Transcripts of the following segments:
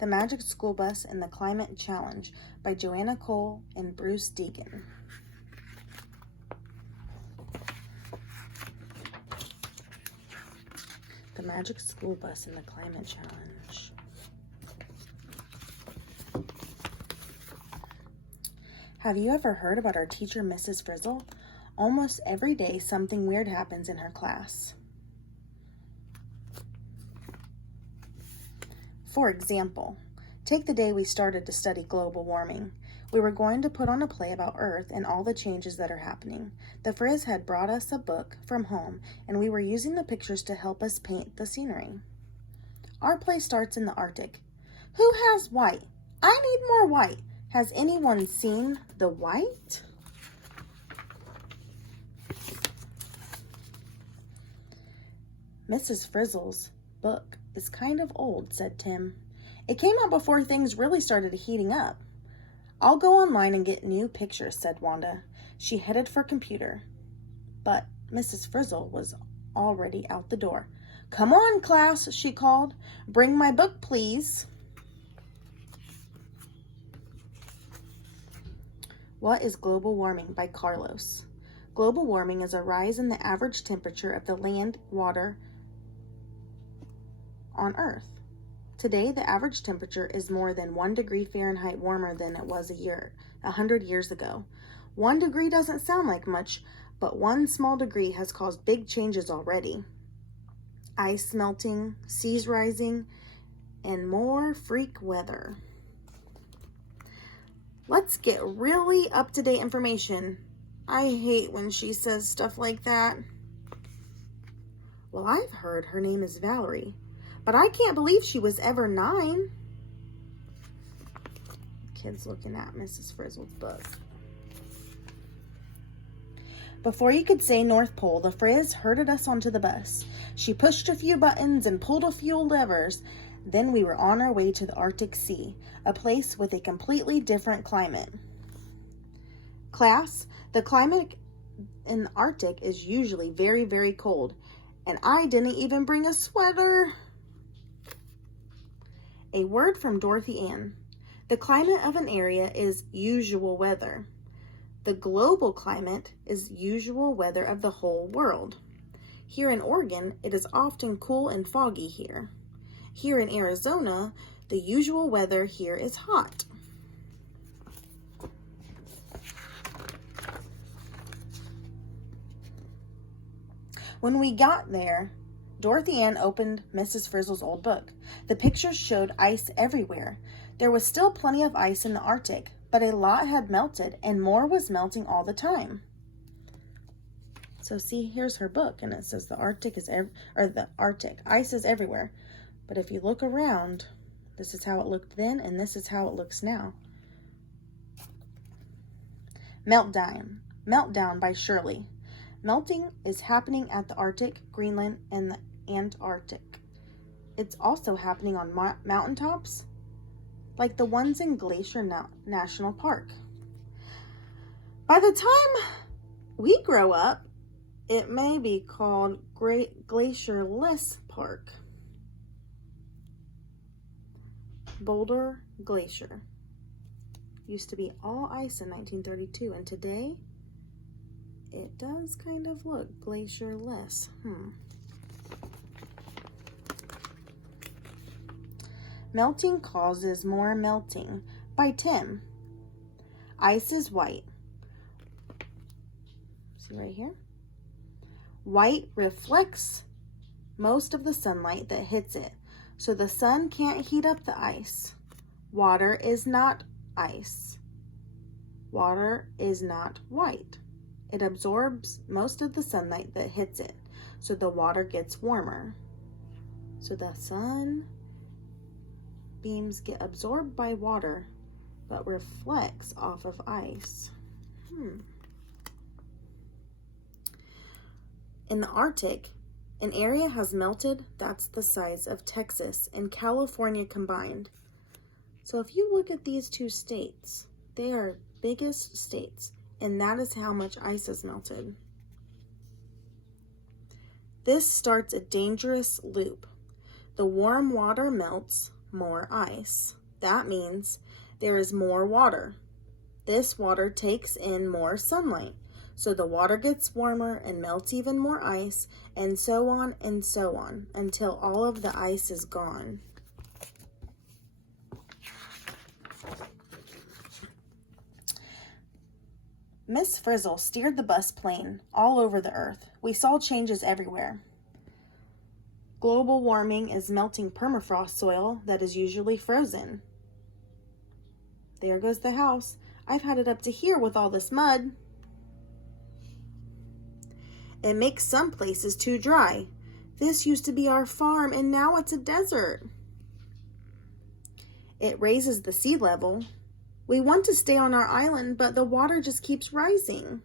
The Magic School Bus and the Climate Challenge by Joanna Cole and Bruce Deegan. The Magic School Bus and the Climate Challenge. Have you ever heard about our teacher, Mrs. Frizzle? Almost every day, something weird happens in her class. For example, take the day we started to study global warming. We were going to put on a play about Earth and all the changes that are happening. The Friz had brought us a book from home, and we were using the pictures to help us paint the scenery. Our play starts in the Arctic. Who has white? I need more white. Has anyone seen the white? Mrs. Frizzle's book is kind of old, said Tim. It came out before things really started heating up. I'll go online and get new pictures, said Wanda. She headed for computer. But Mrs. Frizzle was already out the door. Come on, class, she called. Bring my book, please. What is global warming? By Carlos. Global warming is a rise in the average temperature of the land, water on Earth. Today, the average temperature is more than 1 degree Fahrenheit warmer than it was 100 years ago. 1 degree doesn't sound like much, but 1 small degree has caused big changes already. Ice melting, seas rising, and more freak weather. Let's get really up-to-date information. I hate when she says stuff like that. Well, I've heard her name is Valerie, but I can't believe she was ever 9. Kids looking at Mrs. Frizzle's book. Before you could say North Pole, the Friz herded us onto the bus. She pushed a few buttons and pulled a few levers. Then we were on our way to the Arctic Sea, a place with a completely different climate. Class, the climate in the Arctic is usually very, very cold, and I didn't even bring a sweater. A word from Dorothy Ann. The climate of an area is usual weather. The global climate is usual weather of the whole world. Here in Oregon, it is often cool and foggy here. Here in Arizona, the usual weather here is hot. When we got there, Dorothy Ann opened Mrs. Frizzle's old book. The pictures showed ice everywhere. There was still plenty of ice in the Arctic, but a lot had melted and more was melting all the time. So see, here's her book, and it says the Arctic ice is everywhere. But if you look around, this is how it looked then, and this is how it looks now. Meltdown by Shirley. Melting is happening at the Arctic, Greenland, and the Antarctic. It's also happening on mountaintops, like the ones in Glacier National Park. By the time we grow up, it may be called Glacierless Park. Boulder Glacier used to be all ice in 1932, and today it does kind of look glacierless. Melting causes more melting by Tim. Ice is white. See right here? White reflects most of the sunlight that hits it, so the sun can't heat up the ice. Water is not ice. Water is not white. It absorbs most of the sunlight that hits it, so the water gets warmer. So the sun beams get absorbed by water, but reflects off of ice. In the Arctic, an area has melted that's the size of Texas and California combined. So if you look at these two states, they are biggest states, and that is how much ice has melted. This starts a dangerous loop. The warm water melts more ice. That means there is more water. This water takes in more sunlight. So the water gets warmer and melts even more ice, and so on until all of the ice is gone. Miss Frizzle steered the bus plane all over the earth. We saw changes everywhere. Global warming is melting permafrost soil that is usually frozen. There goes the house. I've had it up to here with all this mud. It makes some places too dry. This used to be our farm and now it's a desert. It raises the sea level. We want to stay on our island, but the water just keeps rising.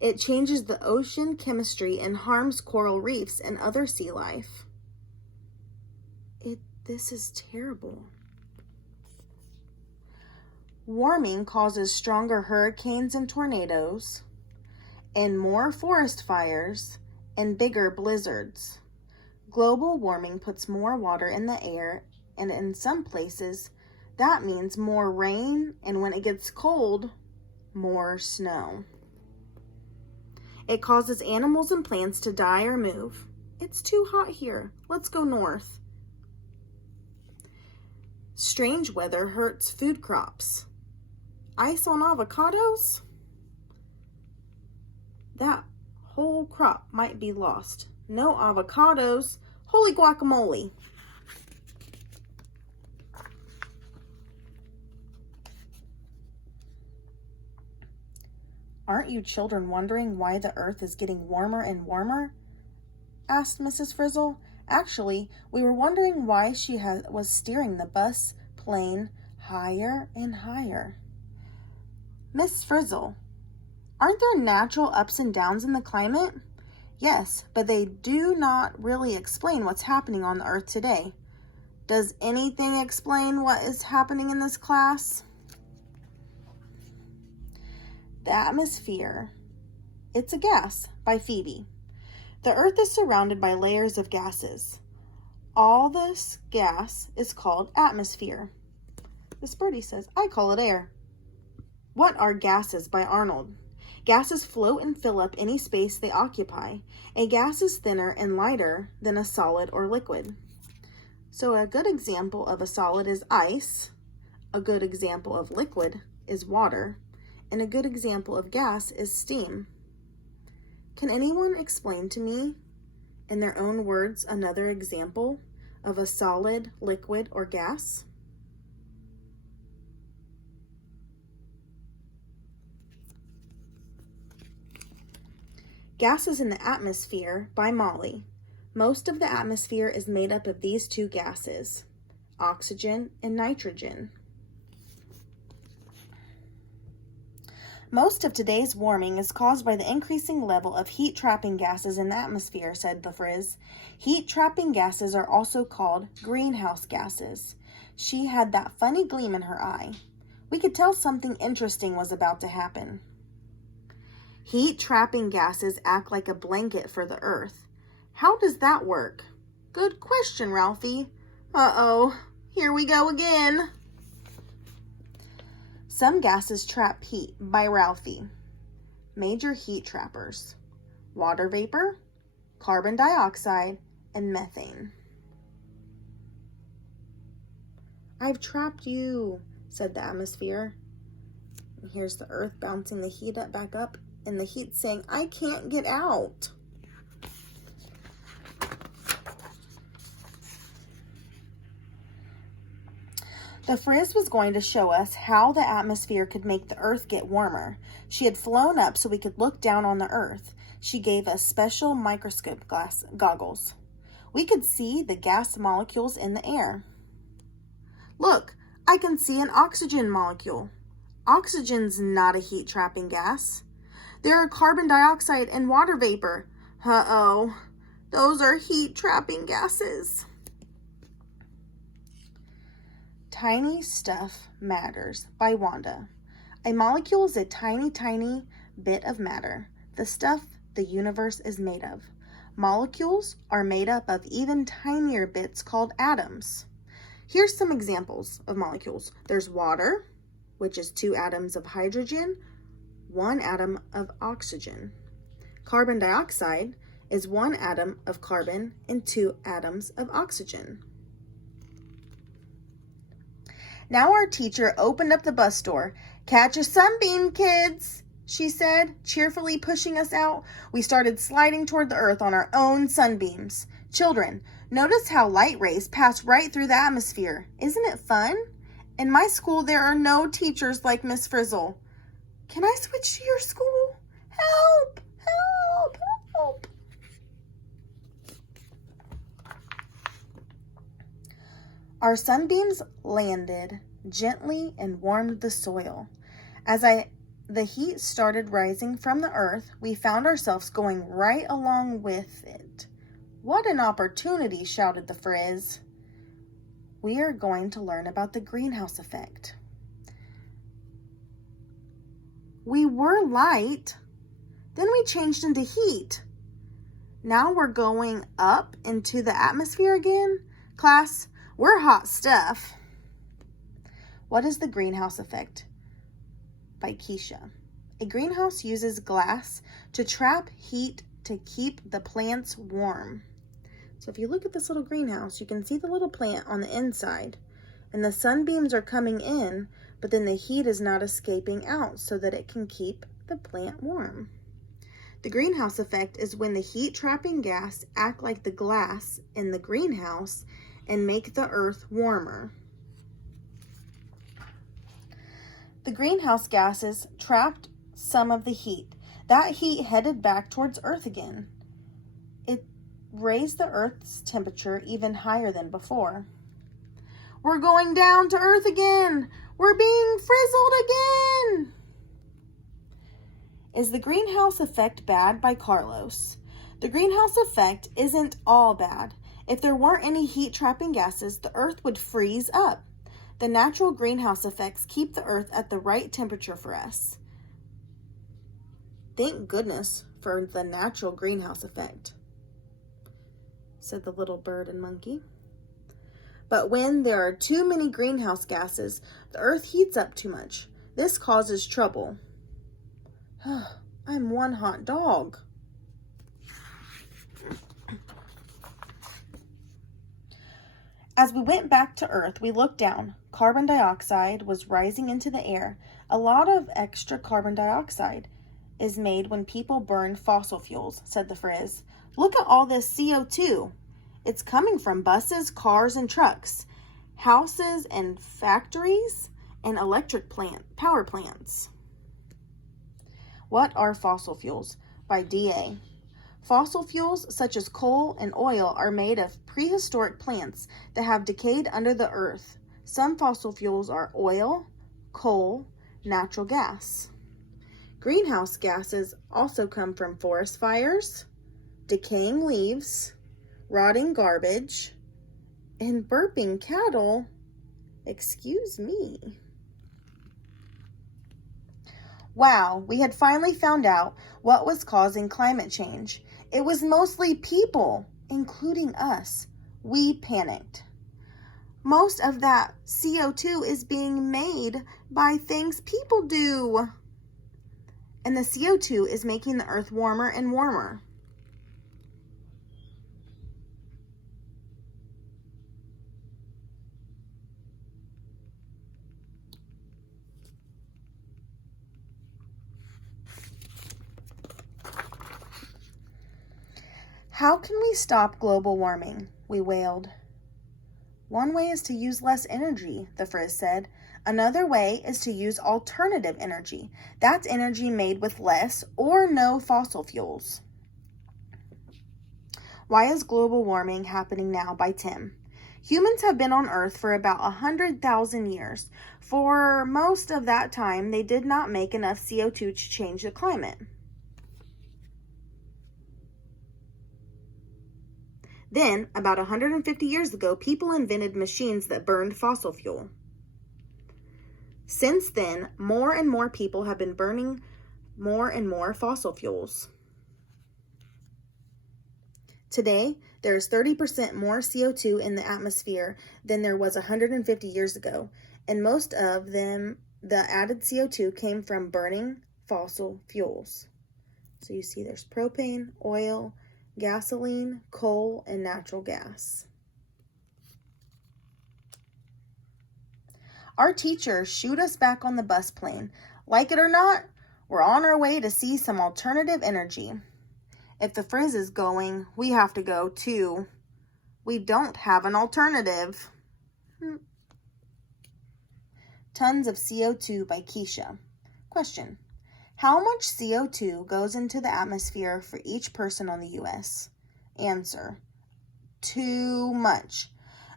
It changes the ocean chemistry and harms coral reefs and other sea life. This is terrible. Warming causes stronger hurricanes and tornadoes, and more forest fires, and bigger blizzards. Global warming puts more water in the air, and in some places, that means more rain, and when it gets cold, more snow. It causes animals and plants to die or move. It's too hot here. Let's go north. Strange weather hurts food crops. Ice on avocados? That whole crop might be lost. No avocados. Holy guacamole. Aren't you children wondering why the earth is getting warmer and warmer? Asked Mrs. Frizzle. Actually, we were wondering why she was steering the bus plane higher and higher. Miss Frizzle, aren't there natural ups and downs in the climate? Yes, but they do not really explain what's happening on the earth today. Does anything explain what is happening in this class? The Atmosphere. It's a Gas by Phoebe. The earth is surrounded by layers of gases. All this gas is called atmosphere. This birdie says, I call it air. What are gases by Arnold? Gases float and fill up any space they occupy. A gas is thinner and lighter than a solid or liquid. So a good example of a solid is ice. A good example of liquid is water. And a good example of gas is steam. Can anyone explain to me, in their own words, another example of a solid, liquid, or gas? Gases in the Atmosphere by Molly. Most of the atmosphere is made up of these two gases, oxygen and nitrogen. Most of today's warming is caused by the increasing level of heat-trapping gases in the atmosphere, said the Friz. Heat-trapping gases are also called greenhouse gases. She had that funny gleam in her eye. We could tell something interesting was about to happen. Heat-trapping gases act like a blanket for the earth. How does that work? Good question, Ralphie. Uh-oh, here we go again. Some gases trap heat by Ralphie. Major heat trappers: water vapor, carbon dioxide, and methane. I've trapped you, said the atmosphere. And here's the earth bouncing the heat back up, and the heat saying, I can't get out. The Friz was going to show us how the atmosphere could make the earth get warmer. She had flown up so we could look down on the earth. She gave us special microscope goggles. We could see the gas molecules in the air. Look, I can see an oxygen molecule. Oxygen's not a heat-trapping gas. There are carbon dioxide and water vapor. Uh-oh, those are heat-trapping gases. Tiny Stuff Matters by Wanda. A molecule is a tiny, tiny bit of matter, the stuff the universe is made of. Molecules are made up of even tinier bits called atoms. Here's some examples of molecules. There's water, which is 2 atoms of hydrogen, 1 atom of oxygen. Carbon dioxide is 1 atom of carbon and 2 atoms of oxygen. Now our teacher opened up the bus door. "Catch a sunbeam, kids," she said, cheerfully pushing us out. We started sliding toward the earth on our own sunbeams. Children, notice how light rays pass right through the atmosphere. Isn't it fun? In my school, there are no teachers like Miss Frizzle. Can I switch to your school? Help! Help! Help! Our sunbeams landed gently and warmed the soil. As the heat started rising from the earth, we found ourselves going right along with it. "What an opportunity," shouted the Friz. We are going to learn about the greenhouse effect. We were light, then we changed into heat. Now we're going up into the atmosphere again. Class, we're hot stuff. What is the greenhouse effect? By Keisha. A greenhouse uses glass to trap heat to keep the plants warm. So if you look at this little greenhouse, you can see the little plant on the inside, and the sunbeams are coming in, but then the heat is not escaping out so that it can keep the plant warm. The greenhouse effect is when the heat trapping gas act like the glass in the greenhouse and make the earth warmer. The greenhouse gases trapped some of the heat. That heat headed back towards Earth again. It raised the Earth's temperature even higher than before. "We're going down to Earth again. We're being frizzled again." Is the greenhouse effect bad? By Carlos. The greenhouse effect isn't all bad. If there weren't any heat trapping gases, the Earth would freeze up. The natural greenhouse effects keep the Earth at the right temperature for us. Thank goodness for the natural greenhouse effect, said the little bird and monkey. But when there are too many greenhouse gases, the Earth heats up too much. This causes trouble. I'm one hot dog. As we went back to Earth, we looked down. Carbon dioxide was rising into the air. A lot of extra carbon dioxide is made when people burn fossil fuels, said the Friz. Look at all this CO2. It's coming from buses, cars, and trucks, houses and factories, and electric power plants. What are fossil fuels? By D.A. Fossil fuels, such as coal and oil, are made of prehistoric plants that have decayed under the earth. Some fossil fuels are oil, coal, natural gas. Greenhouse gases also come from forest fires, decaying leaves, rotting garbage, and burping cattle. Excuse me. Wow, we had finally found out what was causing climate change. It was mostly people, including us. We panicked. Most of that CO2 is being made by things people do. And the CO2 is making the earth warmer and warmer. How can we stop global warming? We wailed. One way is to use less energy, the Friz said. Another way is to use alternative energy. That's energy made with less or no fossil fuels. Why is global warming happening now? By Tim. Humans have been on Earth for about 100,000 years. For most of that time, they did not make enough CO2 to change the climate. Then, about 150 years ago, people invented machines that burned fossil fuel. Since then, more and more people have been burning more and more fossil fuels. Today, there is 30% more CO2 in the atmosphere than there was 150 years ago, and most of them, the added CO2 came from burning fossil fuels. So you see there's propane, oil, gasoline, coal, and natural gas. Our teachers shoot us back on the bus plane. Like it or not, we're on our way to see some alternative energy. If the Friz is going, we have to go too. We don't have an alternative. Tons of CO2 by Keisha. Question: how much CO2 goes into the atmosphere for each person on the U.S.? Answer: too much.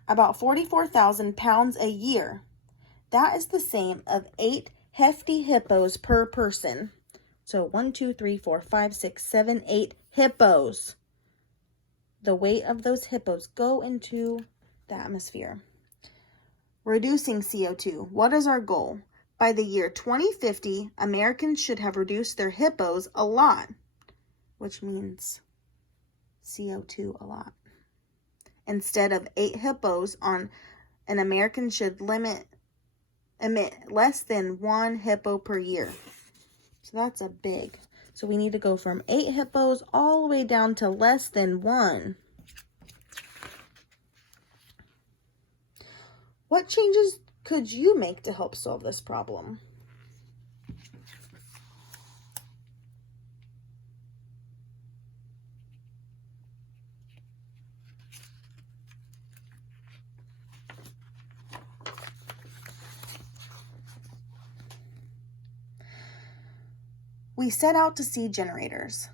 About 44,000 pounds a year. That is the same of 8 hefty hippos per person. So 1, 2, 3, 4, 5, 6, 7, 8 hippos. The weight of those hippos go into the atmosphere. Reducing CO2. What is our goal? By the year 2050, Americans should have reduced their hippos a lot, which means CO2 a lot. Instead of 8 hippos an American should emit less than 1 hippo per year. So that's a big. So we need to go from 8 hippos all the way down to less than 1. What changes could you make to help solve this problem? We set out to see generators.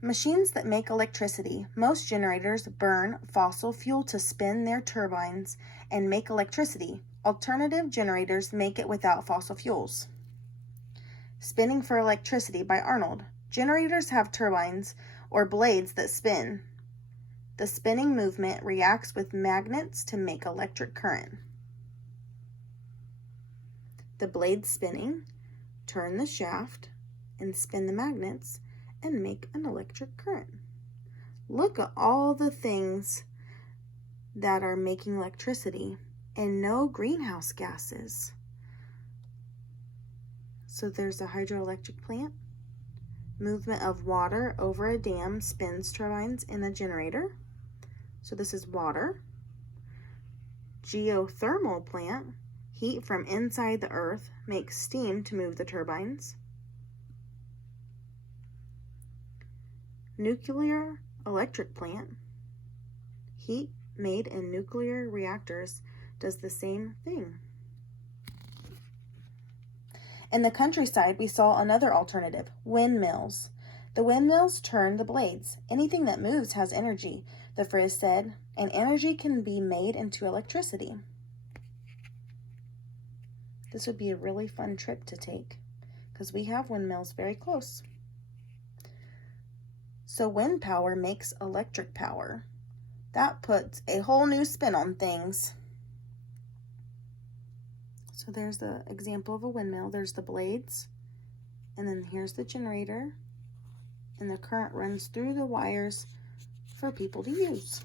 Machines that make electricity. Most generators burn fossil fuel to spin their turbines and make electricity. Alternative generators make it without fossil fuels. Spinning for electricity by Arnold. Generators have turbines or blades that spin. The spinning movement reacts with magnets to make electric current. The blades spinning turn the shaft and spin the magnets and make an electric current. Look at all the things that are making electricity and no greenhouse gases. So there's a hydroelectric plant. Movement of water over a dam spins turbines in a generator. So this is water. Geothermal plant. Heat from inside the earth makes steam to move the turbines. Nuclear electric plant. Heat made in nuclear reactors does the same thing. In the countryside, we saw another alternative, windmills. The windmills turn the blades. Anything that moves has energy, the Friz said, and energy can be made into electricity. This would be a really fun trip to take because we have windmills very close. So wind power makes electric power. That puts a whole new spin on things. So there's the example of a windmill. There's the blades, and then here's the generator, and the current runs through the wires for people to use.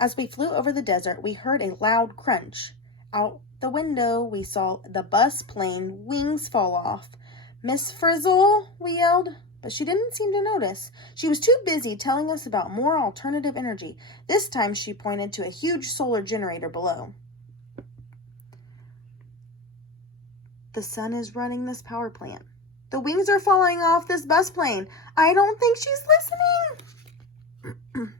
As we flew over the desert, we heard a loud crunch. Out the window, we saw the bus plane wings fall off. "Miss Frizzle," we yelled, but she didn't seem to notice. She was too busy telling us about more alternative energy. This time she pointed to a huge solar generator below. The sun is running this power plant. The wings are falling off this bus plane. I don't think she's listening.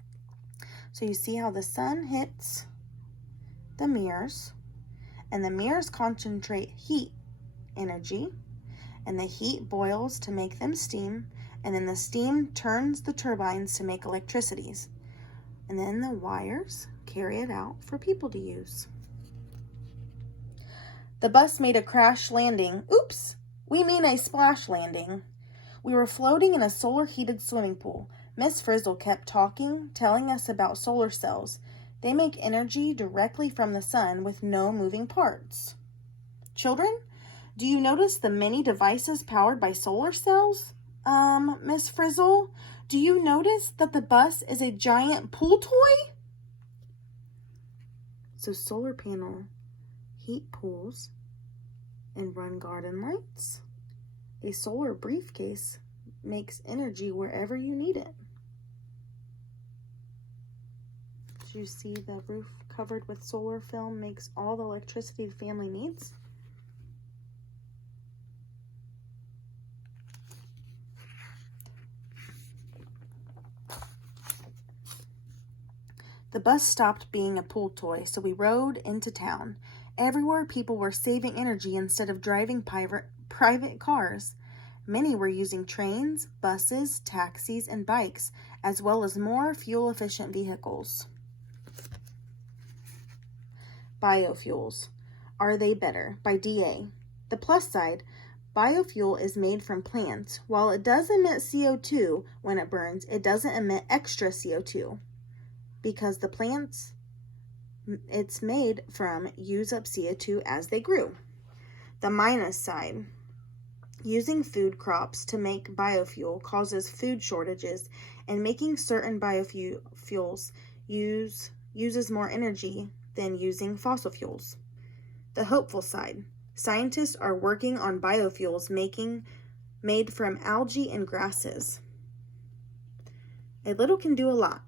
So you see how the sun hits the mirrors, and the mirrors concentrate heat energy, and the heat boils to make them steam, and then the steam turns the turbines to make electricities, and then the wires carry it out for people to use. The bus made a crash landing. Oops, we mean a splash landing. We were floating in a solar-heated swimming pool. Miss Frizzle kept talking, telling us about solar cells. They make energy directly from the sun with no moving parts. Children, do you notice the many devices powered by solar cells? Miss Frizzle, do you notice that the bus is a giant pool toy? So solar panel heat pools and run garden lights. A solar briefcase makes energy wherever you need it. Do you see the roof covered with solar film makes all the electricity the family needs? The bus stopped being a pool toy, so we rode into town. Everywhere people were saving energy instead of driving private cars. Many were using trains, buses, taxis, and bikes, as well as more fuel-efficient vehicles. Biofuels. Are they better? By DA. The plus side, biofuel is made from plants. While it does emit CO2 when it burns, it doesn't emit extra CO2 because the plants it's made from use up CO2 as they grew. The minus side, using food crops to make biofuel causes food shortages, and making certain biofuels uses more energy than using fossil fuels. The hopeful side, scientists are working on biofuels made from algae and grasses. A little can do a lot.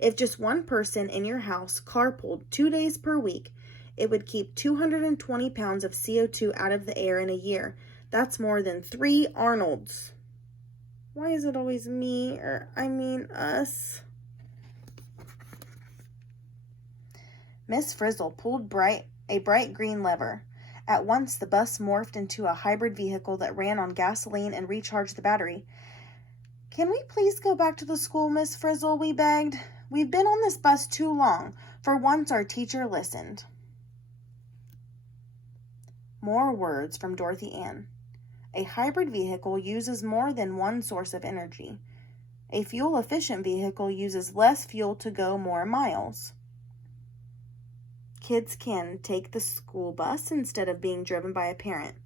If just one person in your house carpooled 2 days per week, it would keep 220 pounds of CO2 out of the air in a year. That's more than 3 Arnolds. Why is it always me, or I mean us? Miss Frizzle pulled a bright green lever. At once, the bus morphed into a hybrid vehicle that ran on gasoline and recharged the battery. Can we please go back to the school, Miss Frizzle? We begged. We've been on this bus too long. For once, our teacher listened. More words from Dorothy Ann. A hybrid vehicle uses more than one source of energy. A fuel-efficient vehicle uses less fuel to go more miles. Kids can take the school bus instead of being driven by a parent.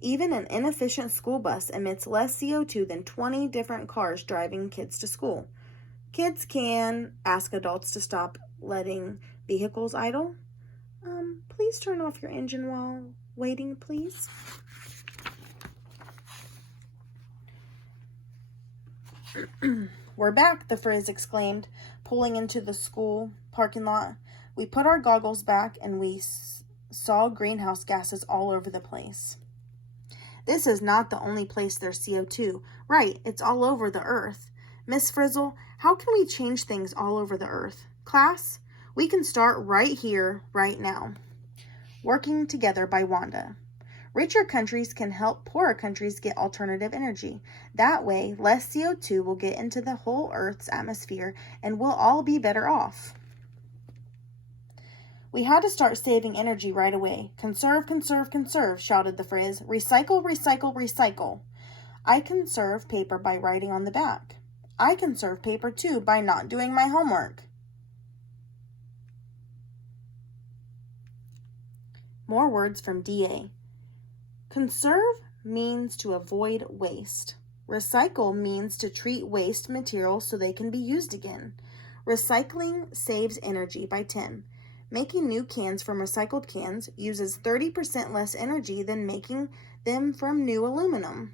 Even an inefficient school bus emits less CO2 than 20 different cars driving kids to school. Kids can ask adults to stop letting vehicles idle. Please turn off your engine while waiting, please. We're back, the Friz exclaimed, pulling into the school parking lot. We put our goggles back and we saw greenhouse gases all over the place. This is not the only place there's CO2. Right, it's all over the earth. Miss Frizzle, how can we change things all over the earth? Class, we can start right here, right now. Working Together by Wanda. Richer countries can help poorer countries get alternative energy. That way, less CO2 will get into the whole Earth's atmosphere and we'll all be better off. We had to start saving energy right away. Conserve, conserve, conserve, shouted the Friz. Recycle, recycle, recycle. I conserve paper by writing on the back. I conserve paper too by not doing my homework. More words from DA. Conserve means to avoid waste. Recycle means to treat waste materials so they can be used again. Recycling saves energy by Tim. Making new cans from recycled cans uses 30% less energy than making them from new aluminum.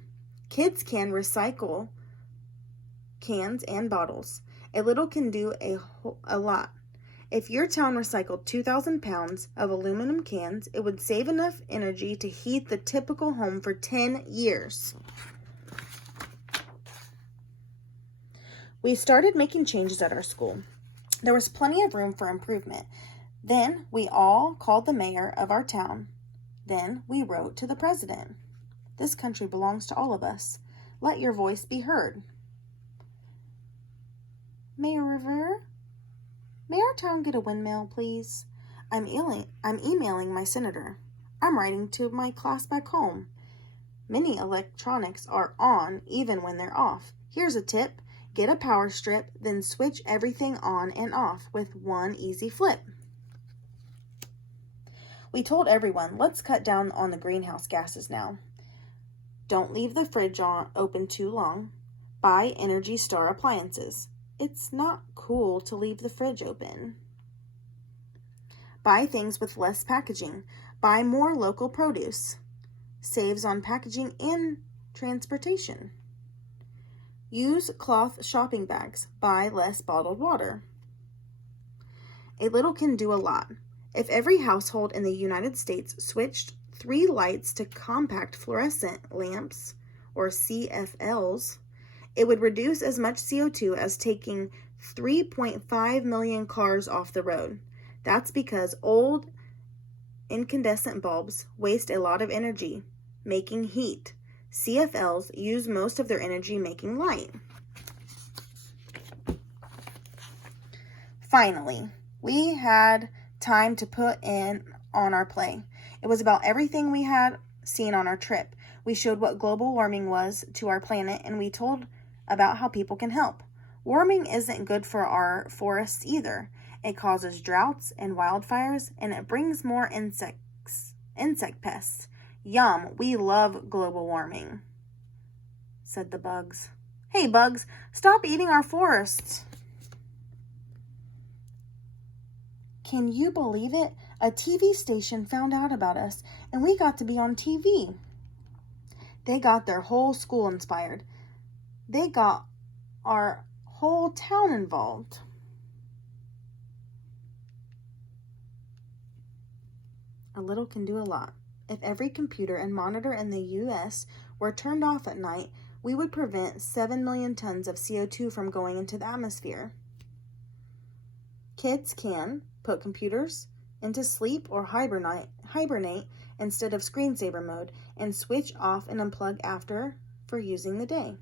Kids can recycle cans and bottles. A little can do a lot. If your town recycled 2,000 pounds of aluminum cans, it would save enough energy to heat the typical home for 10 years. We started making changes at our school. There was plenty of room for improvement. Then we all called the mayor of our town. Then we wrote to the president. This country belongs to all of us. Let your voice be heard. Mayor Rivera, may our town get a windmill, please? I'm emailing my senator. I'm writing to my class back home. Many electronics are on even when they're off. Here's a tip. Get a power strip, then switch everything on and off with one easy flip. We told everyone, let's cut down on the greenhouse gases now. Don't leave the fridge open too long. Buy Energy Star appliances. It's not cool to leave the fridge open. Buy things with less packaging. Buy more local produce. Saves on packaging and transportation. Use cloth shopping bags. Buy less bottled water. A little can do a lot. If every household in the United States switched 3 lights to compact fluorescent lamps, or CFLs, it would reduce as much CO2 as taking 3.5 million cars off the road. That's because old incandescent bulbs waste a lot of energy making heat. CFLs use most of their energy making light. Finally, we had time to put in on our play. It was about everything we had seen on our trip. We showed what global warming was to our planet, and we told about how people can help. Warming isn't good for our forests either. It causes droughts and wildfires, and it brings more insect pests. Yum, we love global warming, said the bugs. Hey, bugs, stop eating our forests. Can you believe it? A TV station found out about us, and we got to be on TV. They got their whole school inspired. They got our whole town involved. A little can do a lot. If every computer and monitor in the U.S. were turned off at night, we would prevent 7 million tons of CO2 from going into the atmosphere. Kids can put computers into sleep or hibernate instead of screensaver mode, and switch off and unplug after for using the day.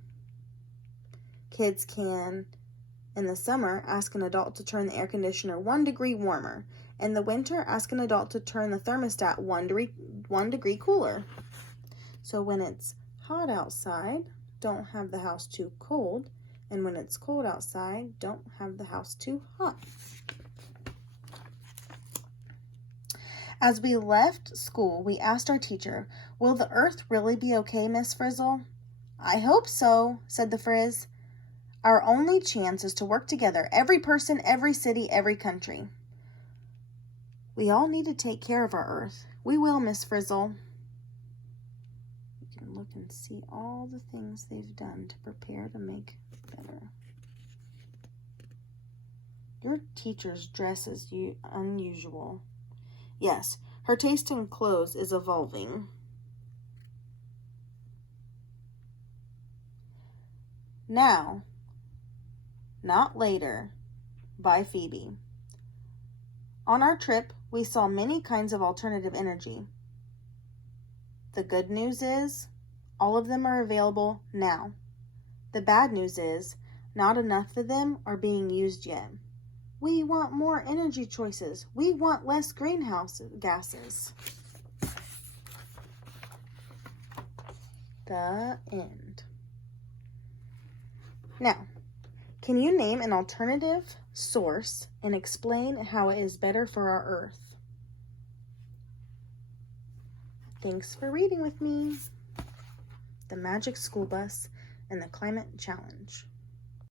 Kids can, in the summer, ask an adult to turn the air conditioner 1 degree warmer. In the winter, ask an adult to turn the thermostat 1 degree cooler. So when it's hot outside, don't have the house too cold. And when it's cold outside, don't have the house too hot. As we left school, we asked our teacher, "Will the earth really be okay, Miss Frizzle?" "I hope so," said the Friz. "Our only chance is to work together, every person, every city, every country. We all need to take care of our earth." "We will, Miss Frizzle." You can look and see all the things they've done to prepare to make better. Your teacher's dress is unusual. Yes, her taste in clothes is evolving. Now, Not Later by Phoebe. On our trip, we saw many kinds of alternative energy. The good news is, all of them are available now. The bad news is, not enough of them are being used yet. We want more energy choices. We want less greenhouse gases. The end. Now, can you name an alternative source and explain how it is better for our Earth? Thanks for reading with me. The Magic School Bus and the Climate Challenge.